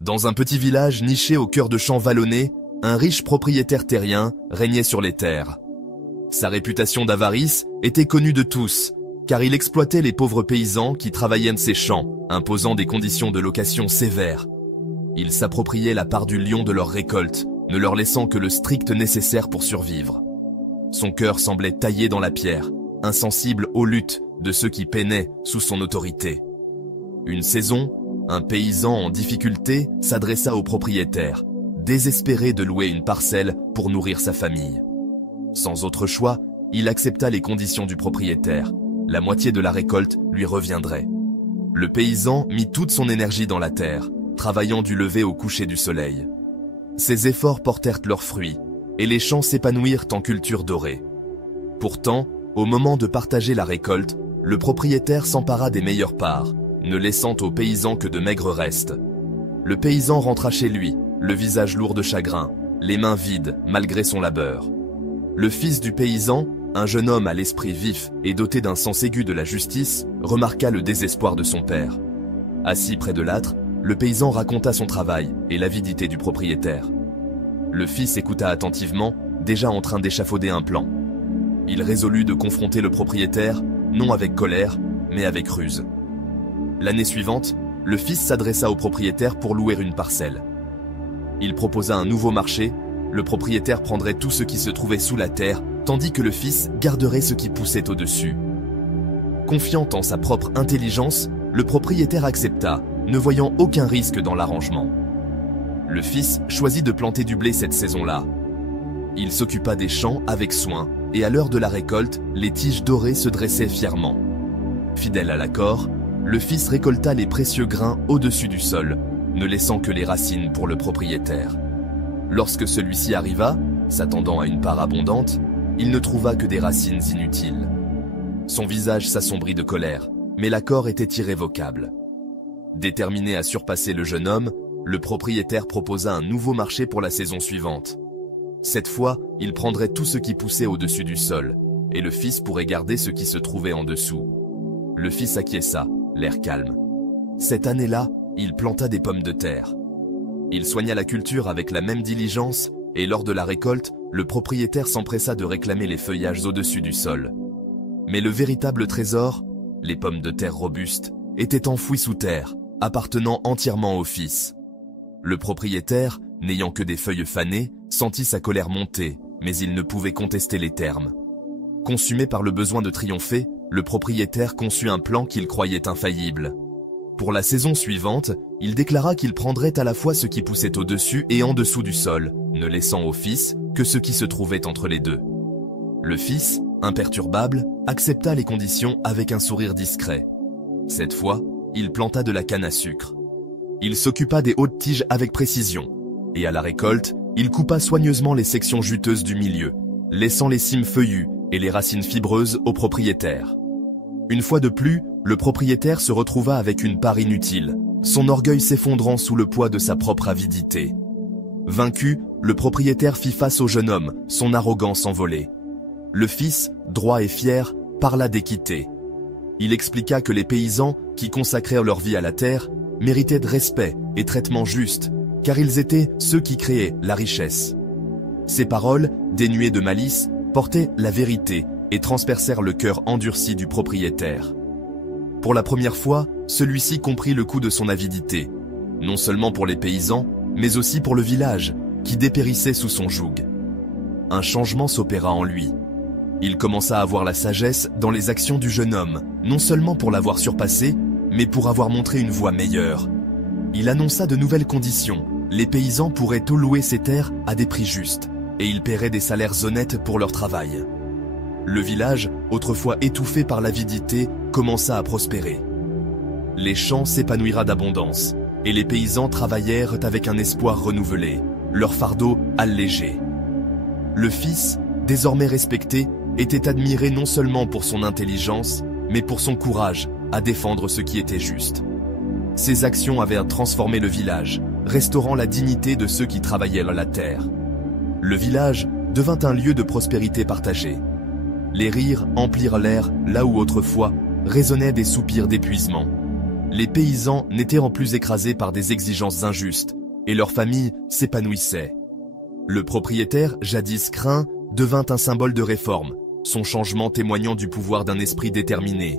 Dans un petit village niché au cœur de champs vallonnés, un riche propriétaire terrien régnait sur les terres. Sa réputation d'avarice était connue de tous, car il exploitait les pauvres paysans qui travaillaient de ses champs, imposant des conditions de location sévères. Il s'appropriait la part du lion de leur récolte, ne leur laissant que le strict nécessaire pour survivre. Son cœur semblait taillé dans la pierre, insensible aux luttes de ceux qui peinaient sous son autorité. Une saison, un paysan en difficulté s'adressa au propriétaire, désespéré de louer une parcelle pour nourrir sa famille. Sans autre choix, il accepta les conditions du propriétaire. La moitié de la récolte lui reviendrait. Le paysan mit toute son énergie dans la terre, travaillant du lever au coucher du soleil. Ses efforts portèrent leurs fruits, et les champs s'épanouirent en culture dorée. Pourtant, au moment de partager la récolte, le propriétaire s'empara des meilleures parts, ne laissant aux paysans que de maigres restes. Le paysan rentra chez lui, le visage lourd de chagrin, les mains vides malgré son labeur. Le fils du paysan, un jeune homme à l'esprit vif et doté d'un sens aigu de la justice, remarqua le désespoir de son père. Assis près de l'âtre, le paysan raconta son travail et l'avidité du propriétaire. Le fils écouta attentivement, déjà en train d'échafauder un plan. Il résolut de confronter le propriétaire, non avec colère, mais avec ruse. L'année suivante, le fils s'adressa au propriétaire pour louer une parcelle. Il proposa un nouveau marché, le propriétaire prendrait tout ce qui se trouvait sous la terre, tandis que le fils garderait ce qui poussait au-dessus. Confiant en sa propre intelligence, le propriétaire accepta, ne voyant aucun risque dans l'arrangement. Le fils choisit de planter du blé cette saison-là. Il s'occupa des champs avec soin, et à l'heure de la récolte, les tiges dorées se dressaient fièrement. Fidèle à l'accord, le fils récolta les précieux grains au-dessus du sol, ne laissant que les racines pour le propriétaire. Lorsque celui-ci arriva, s'attendant à une part abondante, il ne trouva que des racines inutiles. Son visage s'assombrit de colère, mais l'accord était irrévocable. Déterminé à surpasser le jeune homme, le propriétaire proposa un nouveau marché pour la saison suivante. Cette fois, il prendrait tout ce qui poussait au-dessus du sol, et le fils pourrait garder ce qui se trouvait en dessous. Le fils acquiesça, l'air calme. Cette année-là, il planta des pommes de terre. Il soigna la culture avec la même diligence, et lors de la récolte, le propriétaire s'empressa de réclamer les feuillages au-dessus du sol. Mais le véritable trésor, les pommes de terre robustes, étaient enfouies sous terre, appartenant entièrement au fils. Le propriétaire, n'ayant que des feuilles fanées, sentit sa colère monter, mais il ne pouvait contester les termes. Consumé par le besoin de triompher, le propriétaire conçut un plan qu'il croyait infaillible. Pour la saison suivante, il déclara qu'il prendrait à la fois ce qui poussait au-dessus et en dessous du sol, ne laissant au fils que ce qui se trouvait entre les deux. Le fils, imperturbable, accepta les conditions avec un sourire discret. Cette fois, il planta de la canne à sucre. Il s'occupa des hautes tiges avec précision, et à la récolte, il coupa soigneusement les sections juteuses du milieu, laissant les cimes feuillues et les racines fibreuses au propriétaire. Une fois de plus, le propriétaire se retrouva avec une part inutile, son orgueil s'effondrant sous le poids de sa propre avidité. Vaincu, le propriétaire fit face au jeune homme, son arrogance envolée. Le fils, droit et fier, parla d'équité. Il expliqua que les paysans, qui consacrèrent leur vie à la terre, méritaient de respect et traitement juste, car ils étaient ceux qui créaient la richesse. Ces paroles, dénuées de malice, portaient la vérité et transpercèrent le cœur endurci du propriétaire. Pour la première fois, celui-ci comprit le coût de son avidité, non seulement pour les paysans, mais aussi pour le village, qui dépérissait sous son joug. Un changement s'opéra en lui. Il commença à voir la sagesse dans les actions du jeune homme, non seulement pour l'avoir surpassé, mais pour avoir montré une voie meilleure. Il annonça de nouvelles conditions. Les paysans pourraient tout louer ces terres à des prix justes, et ils paieraient des salaires honnêtes pour leur travail. Le village, autrefois étouffé par l'avidité, commença à prospérer. Les champs s'épanouira d'abondance, et les paysans travaillèrent avec un espoir renouvelé, leur fardeau allégé. Le fils, désormais respecté, était admiré non seulement pour son intelligence, mais pour son courage à défendre ce qui était juste. Ses actions avaient transformé le village, restaurant la dignité de ceux qui travaillaient la terre. Le village devint un lieu de prospérité partagée. Les rires emplirent l'air là où autrefois résonnaient des soupirs d'épuisement. Les paysans n'étaient en plus écrasés par des exigences injustes, et leur famille s'épanouissait. Le propriétaire, jadis craint, devint un symbole de réforme, son changement témoignant du pouvoir d'un esprit déterminé.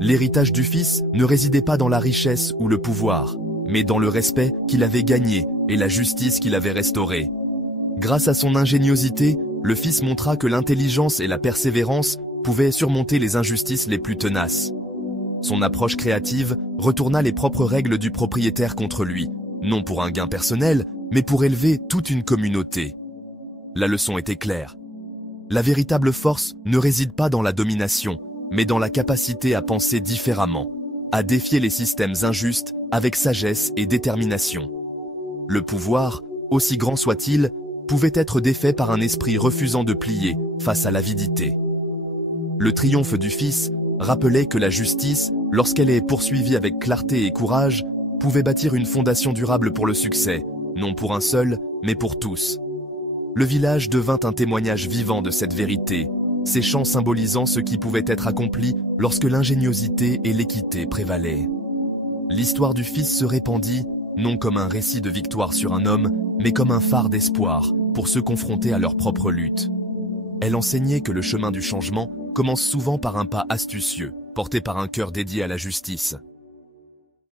L'héritage du fils ne résidait pas dans la richesse ou le pouvoir, mais dans le respect qu'il avait gagné et la justice qu'il avait restaurée. Grâce à son ingéniosité, le fils montra que l'intelligence et la persévérance pouvaient surmonter les injustices les plus tenaces. Son approche créative retourna les propres règles du propriétaire contre lui, non pour un gain personnel, mais pour élever toute une communauté. La leçon était claire. La véritable force ne réside pas dans la domination, mais dans la capacité à penser différemment, à défier les systèmes injustes avec sagesse et détermination. Le pouvoir, aussi grand soit-il, pouvait être défait par un esprit refusant de plier face à l'avidité. Le triomphe du Fils rappelait que la justice, lorsqu'elle est poursuivie avec clarté et courage, pouvait bâtir une fondation durable pour le succès, non pour un seul, mais pour tous. Le village devint un témoignage vivant de cette vérité, ces chants symbolisant ce qui pouvait être accompli lorsque l'ingéniosité et l'équité prévalaient. L'histoire du Fils se répandit, non comme un récit de victoire sur un homme, mais comme un phare d'espoir pour ceux confrontés à leur propre lutte. Elle enseignait que le chemin du changement commence souvent par un pas astucieux, porté par un cœur dédié à la justice.